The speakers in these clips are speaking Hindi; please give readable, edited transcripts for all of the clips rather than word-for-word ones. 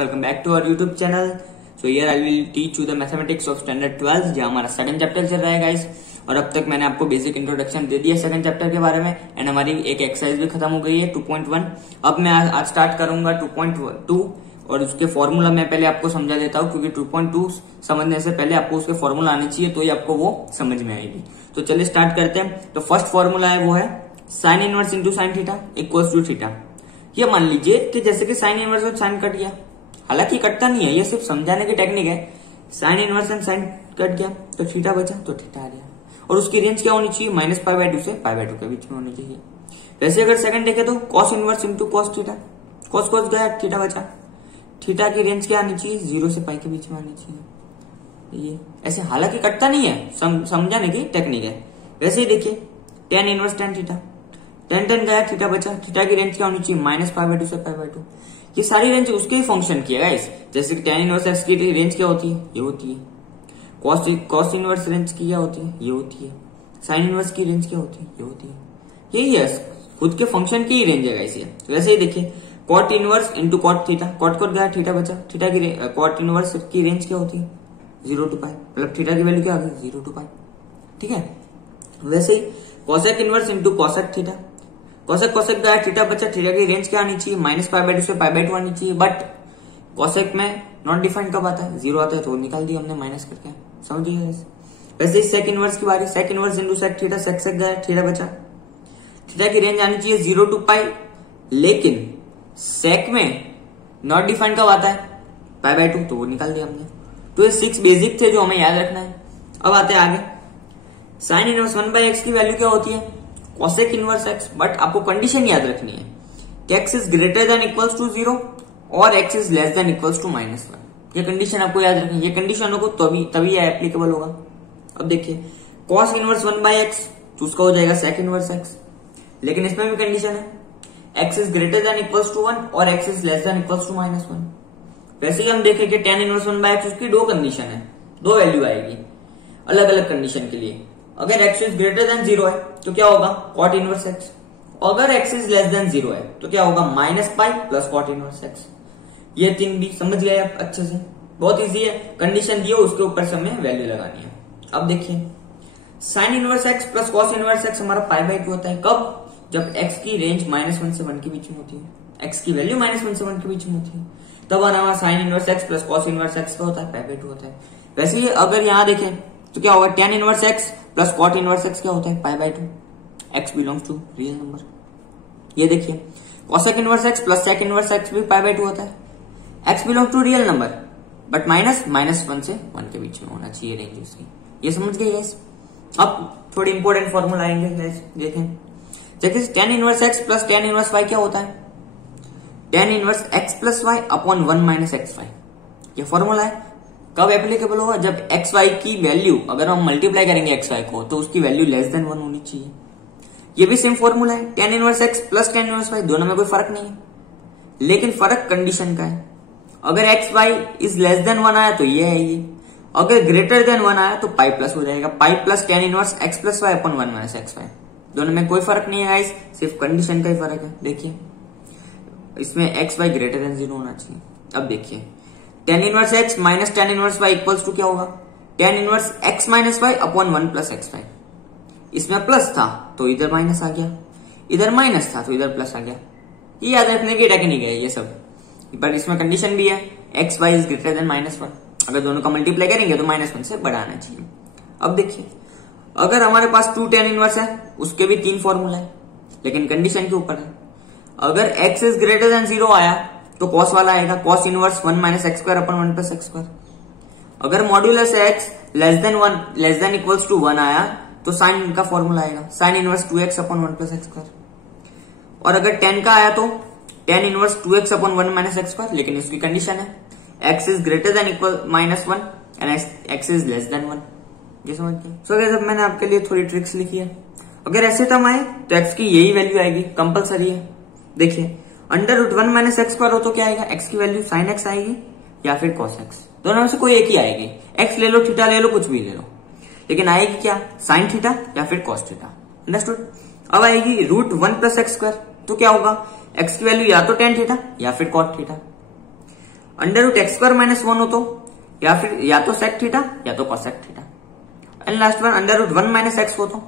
welcome back to our YouTube channel. So here I will teach you the mathematics of standard 12 जो हमारा सेकंड चैप्टर चल रहा है गाइस। और अब तक मैंने आपको बेसिक इंट्रोडक्शन दे दिया सेकंड चैप्टर के बारे में एंड हमारी एक एक्सरसाइज भी खत्म हो गई है 2.1। अब मैं आज स्टार्ट करूंगा 2.2 और उसके फॉर्मूला मैं पहले आपको समझा देता हूँ, क्योंकि 2.2 समझने से पहले आपको उसके फॉर्मूला आने चाहिए तो ही आपको वो समझ में आएगी। तो चलिए स्टार्ट करते हैं। तो फर्स्ट फॉर्मूला है वो है sine inverse into sine theta equals to theta. ये मान लीजिए कि जैसे कि साइन इनवर्स और साइन कट गया, हालांकि कटता नहीं है, ये सिर्फ समझाने की टेक्निक है। Sine inverse and sine cut गया तो थीटा बचा, तो थीटा आ गया और उसकी रेंज क्या होनी चाहिए, -π/2 से π/2 के बीच में होनी चाहिए। वैसे अगर सेकंड देखे तो cos inverse into cos theta, cos cos गया थीटा बचा, थीटा की रेंज क्या आनी चाहिए, 0 से π के बीच में आनी चाहिए। ये ऐसे हालांकि कटता नहीं है, समझाने की टेक्निक है। वैसे ही देखिए tan inverse tan theta, tan गया थीटा बचा, थीटा की रेंज क्या होनी चाहिए, -π/2 से π/2। ये सारी रेंज उसके ही फंक्शन की है गाइस। जैसे कि tan इनवर्स x की रेंज क्या होती है, ये होती है। कॉस इनवर्स रेंज की क्या होती है, ये होती है। साइन इनवर्स की रेंज क्या होती है, ये होती है। यही है, खुद के फंक्शन की ही रेंज है गाइस ये। वैसे ही देखिए cot inverse into cot theta, cot गया थीटा बचा, थीटा की कॉट इनवर्स की रेंज क्या होती है, 0 to π, मतलब थीटा की वैल्यू क्या आ गई, 0 to π। ठीक है। वैसे ही cosec inverse into cosec theta, cosec गया थीटा बचा, थीटा की रेंज क्या आनी चाहिए, -π/2 से π/2 आनी चाहिए। बट कोसेक में नॉट डिफाइंड कब आता है, 0 आता है, तो निकाल दिया हमने माइनस करके, समझिए। वैसे ही सेक इनवर्स की बारी, sec inverse into sec theta, sec गया थीटा बचा, थीटा की रेंज आनी चाहिए 0 to π, लेकिन सेक में नॉट डिफाइंड कब आता है, π/2, तो वो निकाल दिया हमने। तो ये 6 बेसिक थे जो हमें याद रखना है। अब आते हैं आगे। साइन इनवर्स 1/x की वैल्यू क्या होती है, कोसेक इनवर्स x। बट आपको कंडीशन याद रखनी है कि x is greater than equals to 0 और x is less than equals to -1। ये कंडीशन आपको याद रखनी है। ये कंडीशन होगा तभी ये एप्लीकेबल होगा। अब देखिए कॉस इनवर्स 1/x तो उसका हो जाएगा सेक इनवर्स x, लेकिन इसमें भी कंडीशन है x is greater than equals to 1 और x is less than equals to -1। वैसे ही हम देखें कि tan इनवर्स 1/x उसकी दो कंडीशन है, दो वैल्यू आएगी अलग अलग कंडीशन के लिए। अगर x इज ग्रेटर देन 0 है तो क्या होगा, कॉट इनवर्स x। अगर x इज लेस देन 0 है तो क्या होगा, -π प्लस कॉट इनवर्स x। ये तीन भी समझ गए आप अच्छे से, बहुत इजी है। कंडीशन दी हो उसके ऊपर से हमें वैल्यू लगानी है। अब देखिए sign inverse x plus cos inverse x हमारा π/2 होता है। कब, जब x की रेंज -1 से 1 के बीच में होती है, x की वैल्यू -1 से 1 के बीच में होती है, तब हमारा sign inverse x plus cos inverse x का होता है, π/2 होता है। वैसे ही अगर यहाँ देखें तो क्या होगा, tan inverse x plus cot inverse x क्या होता है, π/2। x belongs to real number. ये देखिए cosec inverse x plus sec inverse x भी π/2 होता है। x belongs to real number but -1 से 1 के बीच में होना चाहिए रेंज उसकी। ये समझ गए गाइस। अब थोड़ी इंपॉर्टेंट फॉर्मूला आएंगे गाइस, देखें। देखिए tan inverse x plus tan inverse y क्या होता है, tan inverse x plus y upon 1 - xy। ये फॉर्मूला है। कब एप्लीकेबल होगा, जब एक्स वाई की वैल्यू अगर हम मल्टीप्लाई करेंगे एक्स वाई को तो उसकी वैल्यू लेस देन 1 होनी चाहिए। ये भी सेम फॉर्मूला है, tan inverse x plus tan inverse y, दोनों में कोई फर्क नहीं है, लेकिन फर्क कंडीशन का है। अगर x y is less than 1 आया तो ये है, ये अगर ग्रेटर देन 1 आया तो पाई प्लस हो जाएगा, pi plus tan inverse x plus y upon 1 - xy। दोनों में कोई फर्क नहीं है गाइस, सिर्फ कंडीशन का ही फर्क है। देखिए इसमें एक्स वाई ग्रेटर देन 0 होना चाहिए। अब देखिए tan inverse x minus tan inverse y equals to क्या होगा, tan inverse x minus y upon 1 plus xy। इसमें प्लस था तो इधर माइनस आ गया, इधर माइनस था तो इधर प्लस आ गया। ये याद रखने की टेक्निक है ये सब। पर इसमें कंडीशन भी है x y is greater than -1। अगर दोनों का मल्टीप्लाई करेंगे तो -1 से बढ़ाना चाहिए। अब देखिए अगर हमारे पास 2 tan इनवर्स है, उसके भी 3 फॉर्मूला है, लेकिन कंडीशन के ऊपर है। अगर x इज ग्रेटर देन 0 आया तो कॉस वाला आएगा, cos inverse 1 - x² upon 1 plus x²। अगर modulus x less than equals to 1 आया तो साइन का फॉर्मूला आएगा, sine inverse 2x upon 1 plus x²। और अगर tan का आया तो tan inverse 2x upon 1 - x², लेकिन इसकी कंडीशन है x is greater than equal -1 and x is less than 1। ये समझ गए। सो गाइस अब मैंने आपके लिए थोड़ी ट्रिक्स लिखी है। अगर ऐसे टर्म आए तो x की यही वैल्यू आएगी, कंपलसरी है। देखिए √1 - x² हो तो क्या आएगा, x की वैल्यू sin x आएगी या फिर cos x, दोनों में से कोई एक ही आएगी। x ले लो, थीटा ले लो, कुछ भी ले लो, लेकिन आएगी क्या, sin थीटा या फिर cos थीटा। अंडरस्टूड। अब आएगी √1 + x², तो क्या होगा, x की वैल्यू या तो tan थीटा या फिर cot theta. Under root x square minus 1 हो तो या फिर या तो सेक थीटा या तो cosec theta. And last one under root 1 minus x हो तो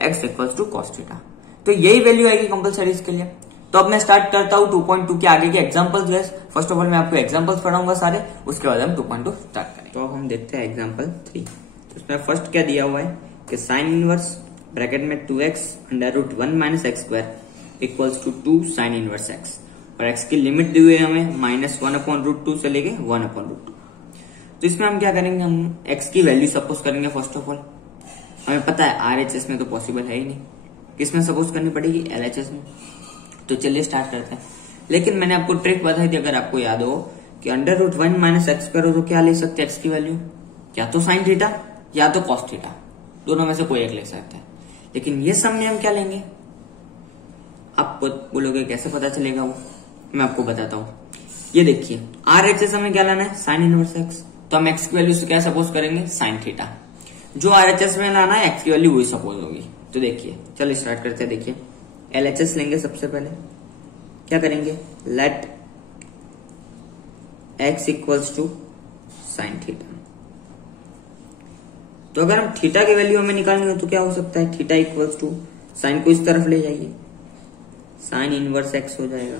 x equals to cos theta. तो यही वैल्यू आएगी कंपलसरी इसके लिए। तो अब मैं स्टार्ट करता हूँ 2.2 के आगे के एग्जांपल्स जो है। फर्स्ट ऑफ ऑल मैं आपको एग्जांपल्स पढ़ाऊंगा सारे, उसके बाद हम 2.2 स्टार्ट करेंगे। तो अब हम देखते हैं एग्जांपल 3। तो इसमें फर्स्ट क्या दिया हुआ है कि साइन इनवर्स ब्रैकेट में 2x under root 1 minus x square equals to 2 sine inverse x, और x की लिमिट दी हुई है हमें -1/√2 से लेके 1/√2। तो इसमें हम क्या करेंगे, हम x की वैल्यू सपोज करेंगे। फर्स्ट ऑफ ऑल हमें पता है RHS में तो पॉसिबल है ही नहीं, किसमें सपोज करनी पड़ेगी, LHS में। तो चलिए स्टार्ट करते हैं। लेकिन मैंने आपको ट्रिक बताई थी, अगर आपको याद हो, कि under root 1 minus x square हो तो क्या ले सकते हैं x की वैल्यू, या तो साइन थीटा या तो कॉस थीटा, दोनों में से कोई एक ले सकते हैं। लेकिन ये सब में हम क्या लेंगे, आप बोलोगे कैसे पता चलेगा, वो मैं आपको बताता हूं। ये देखिए RHS हमें क्या लाना है, साइन इनवर्स x, तो हम x की वैल्यू से क्या सपोज करेंगे, साइन थीटा। जो RHS में लाना है x की वैल्यू वही सपोज होगी। तो देखिए चलो स्टार्ट करते हैं। देखिए LHS लेंगे, सबसे पहले क्या करेंगे, let x equals to sine theta. तो अगर हम थीटा की वैल्यू हमें निकालनी हो तो क्या हो सकता है, थीटा इक्वल्स टू साइन को इस तरफ ले जाइए, साइन इनवर्स x हो जाएगा।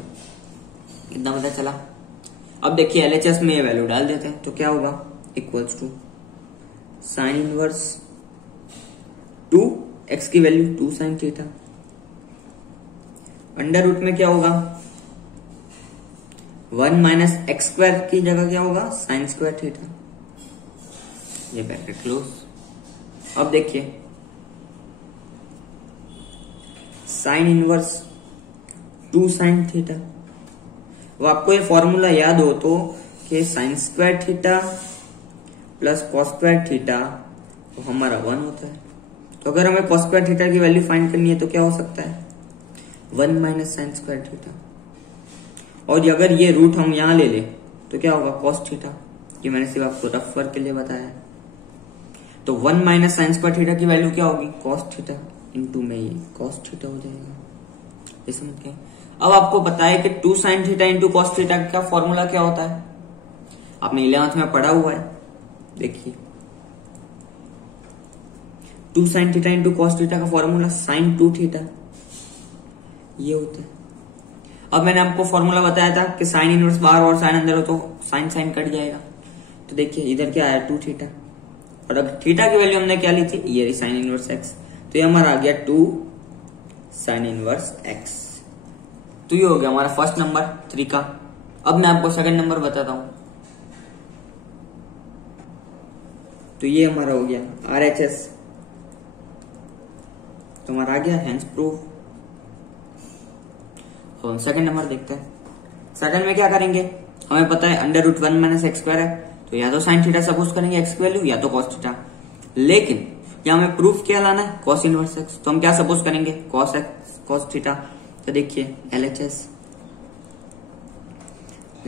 कितना पता चला। अब देखिए LHS में ये वैल्यू डाल देते हैं तो क्या होगा, equals to sine inverse 2 x की value 2 sine theta, under root में क्या होगा 1 माइनस एक्स स्क्वायर की जगह क्या होगा, साइन स्क्वायर थीटा। ये ब्रैकेट क्लोज। अब देखिए साइन इनवर्स 2 साइन थीटा, वो आपको ये फॉर्मूला याद हो तो कि sign square theta plus cos square theta तो हमारा 1 होता है। तो अगर हमें कॉस स्क्वायर थीटा की वैल्यू फाइंड करनी है तो क्या हो सकता है, 1 माइनस साइन स्क्वायर थीटा। और अगर ये रूट हम यहां ले ले तो क्या होगा, कॉस थीटा। ये मैंने सिर्फ आपको रफ वर्क के लिए बताया। तो 1 माइनस साइन स्क्वायर थीटा की वैल्यू क्या होगी, कॉस थीटा, इंटू में ये कॉस थीटा हो जाएगा। ये समझ गए। अब आपको पता है कि 2 sine theta into cos theta का फॉर्मूला क्या होता है, आपने 11th में पढ़ा हुआ है। देखिए 2 sine theta into cos theta का फॉर्मूला साइन 2 थीटा ये होता है। अब मैंने आपको फॉर्मूला बताया था कि साइन इनवर्स बाहर और साइन अंदर हो तो साइन साइन कट जाएगा। तो देखिए इधर क्या आया, 2 थीटा, और अब थीटा की वैल्यू हमने क्या ली थी, ये साइन इनवर्स x, तो ये हमारा आ गया 2 साइन इनवर्स x। तो ये हो गया हमारा फर्स्ट नंबर 3 का। अब मैं आपको सेकंड नंबर बताता हूं। तो ये हमारा हो गया RHS, तो हमारा आ गया हैंस प्रूफ। तो सेकंड नंबर देखते हैं। सेकंड में क्या करेंगे, हमें पता है under root 1 minus x square है, तो या तो साइन थीटा सपोज करेंगे एक्स की वैल्यू या तो कॉस थीटा। लेकिन यहाँ हमें प्रूफ क्या लाना है, कॉस इनवर्स एक्स, तो हम क्या सपोज करेंगे, कॉस एक्स कॉस थीटा। तो देखिए LHS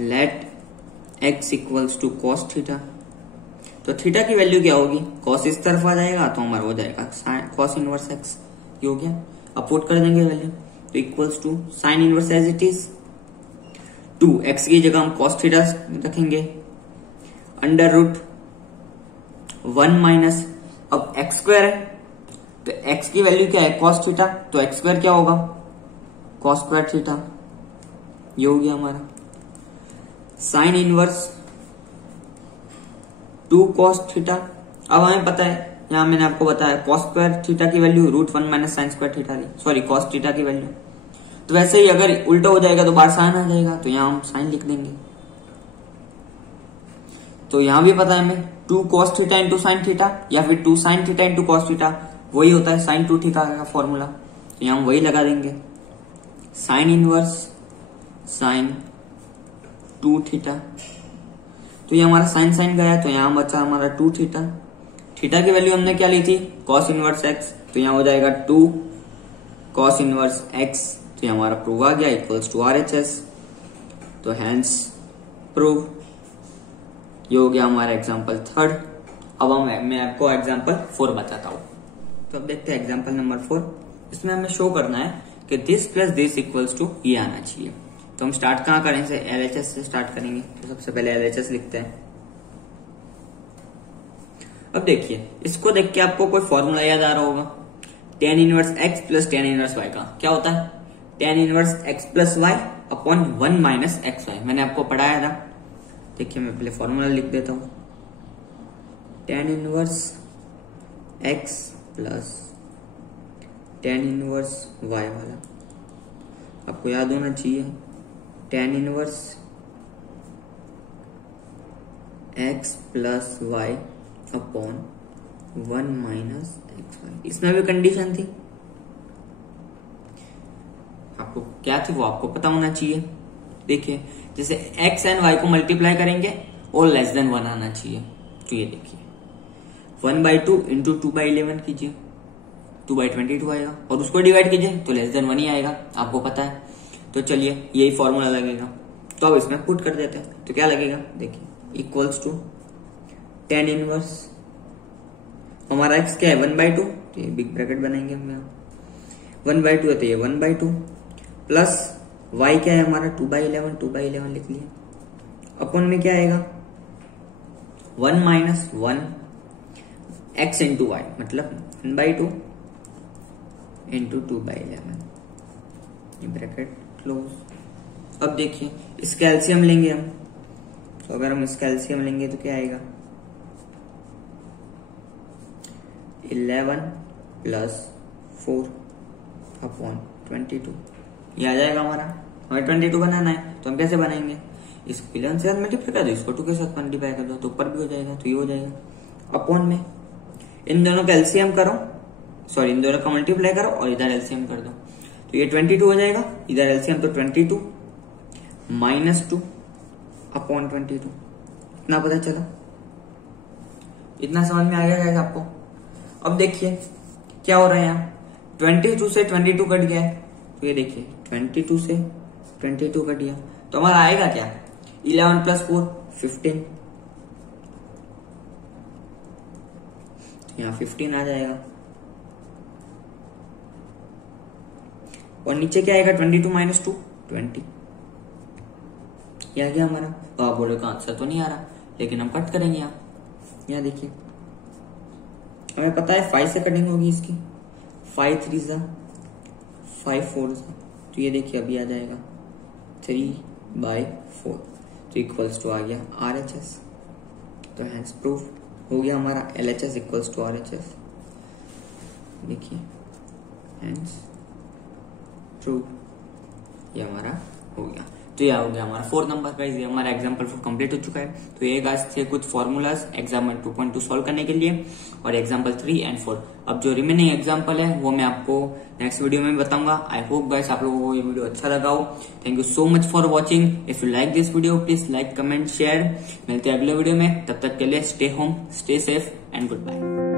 let x equals to cos theta. तो थीटा की वैल्यू क्या होगी, कॉस इस तरफ आ जाएगा तो हमारा हो जाएगा कॉस इनवर्स एक्स। ये हो गया, अब पुट कर देंगे वैल्यू, तो equals to sine inverse as it is 2 x की जगह हम कॉस थीटा रखेंगे, अंडर रूट 1 माइनस, अब एक्स स्क्वायर है तो x की वैल्यू क्या है, कॉस थीटा, तो एक्स स्क्वायर क्या होगा, कॉस स्क्वायर थीटा। ये हो गया हमारा साइन इनवर्स 2 कॉस थीटा। अब हमें पता है, यहां मैंने आपको बताया कॉस स्क्वायर थीटा की value root 1 minus sine square theta ली, सॉरी कॉस थीटा की वैल्यू। तो वैसे ही अगर उल्टा हो जाएगा तो बाहर साइन आ जाएगा, तो यहां हम साइन लिख देंगे। तो यहां भी पता है हमें 2 cos theta into sine theta या फिर 2 sine theta into cos theta, वही होता है साइन 2 थीटा का फॉर्मूला। तो यहां हम वही लगा देंगे, साइन इनवर्स साइन 2 थीटा। तो ये हमारा साइन साइन गया, तो यहां बचा हमारा 2 थीटा। थीटा की वैल्यू हमने क्या ली थी, कॉस इनवर्स एक्स, तो यहां हो जाएगा 2 कॉस इनवर्स एक्स। तो ये हमारा प्रूव आ गया इक्वल्स टू RHS। तो हैंस प्रूव। ये हो गया हमारा एग्जाम्पल 3। अब मैं आपको एग्जाम्पल 4 बताता हूं। तो अब देखते हैं एग्जाम्पल नंबर 4। इसमें हमें शो करना है कि this plus this equals to ये आना चाहिए। तो हम स्टार्ट कहाँ करें से LHS से स्टार्ट करेंगे। तो सबसे पहले LHS लिखते हैं। अब देखिए इसको देख के आपको कोई फॉर्मूला याद आ रहा होगा, tan inverse x plus tan inverse y का क्या होता है, tan inverse x plus y upon 1 minus x y. मैंने आपको पढ़ाया था। देखिए मैं पहले फॉर्मूला लिख देता हूं, tan inverse x plus tan inverse y वाला आपको याद होना चाहिए, tan inverse x plus y upon 1 minus x y. इसमें भी कंडीशन थी, आपको क्या थी वो आपको पता होना चाहिए। देखिए जैसे x एंड y को मल्टीप्लाई करेंगे और लेस देन 1 आना चाहिए। तो ये देखिए 1/2 इंटू 2/11 कीजिए, 2/22 आएगा, और उसको डिवाइड कीजिए तो लेस देन 1 ही आएगा, आपको पता है। तो चलिए यही फॉर्मूला लगेगा। तो अब इसमें पुट कर देते हैं। तो क्या लगेगा, देखिए इक्वल्स टू tan इनवर्स हमारा x क्या है 1/2, तो ये बिग ब्रैकेट बनाएंगे हम यहाँ 1/2 है तो ये 1/2 प्लस y क्या है हमारा 2/11, 2/11 लिख लिया, अपन में क्या आएगा 1 माइनस 1 x इंटू वाई, मतलब 1/2 इंटू 2/11, ब्रैकेट क्लोज। अब देखिए इसका एलसीएम लेंगे हम। तो अगर हम इसका एलसीएम लेंगे तो क्या आएगा 11 प्लस 4 अपॉन 22, ये आ जाएगा हमारा। हमें 22 बनाना है तो हम कैसे बनाएंगे, इसको 11 से मल्टीप्लाई कर दो, इसको 2 के साथ मल्टीप्लाई कर दो तो ऊपर भी हो जाएगा, तो ये हो जाएगा अपॉन में इन दोनों का एलसीएम करो, सॉरी इन दोनों का मल्टीप्लाई करो और इधर एलसीएम कर दो, तो ये 22 हो जाएगा। इधर एलसीएम तो 22 माइनस 2 अपॉन 22, इतना पता चला, इतना समझ में आ गया आपको। अब देखिए क्या हो रहा है यहाँ 22 से 22 कट गया है, तो ये देखिए 22 से 22 कट गया, तो हमारा आएगा क्या 11 प्लस 4 15, यहाँ 15 आ जाएगा। और नीचे क्या आएगा 22 माइनस 2 20, यह गया हमारा। तो आप बोलोगे आंसर तो नहीं आ रहा, लेकिन हम कट करेंगे यहाँ देखिए हमें पता है 5 से कटिंग होगी इसकी, 5 3 जा 5 4 जा, तो ये देखिए अभी आ जाएगा 3/4, तो इक्वल्स टू आ गया RHS। तो हैंस प्रूफ हो गया हमारा LHS इक्वल्स टू RHS। देखिए हैंस प्रूफ, ये हमारा हो गया। तो यह हो गया हमारा 4 नंबर का, ये हमारा एग्जाम्पल 4 कंप्लीट हो चुका है। तो ये गाइस थे कुछ फॉर्मूलाज एग्जाम्पल 2.2 सॉल्व करने के लिए, और एग्जाम्पल 3 एंड 4। अब जो रिमेनिंग एग्जाम्पल है वो मैं आपको नेक्स्ट वीडियो में बताऊंगा। आई होप गाइस आप लोगों को ये वीडियो अच्छा लगा हो। Thank you so much for watching. If you like this video please like comment share. मिलते हैं अगले वीडियो में, तब तक के लिए stay home stay safe and good bye.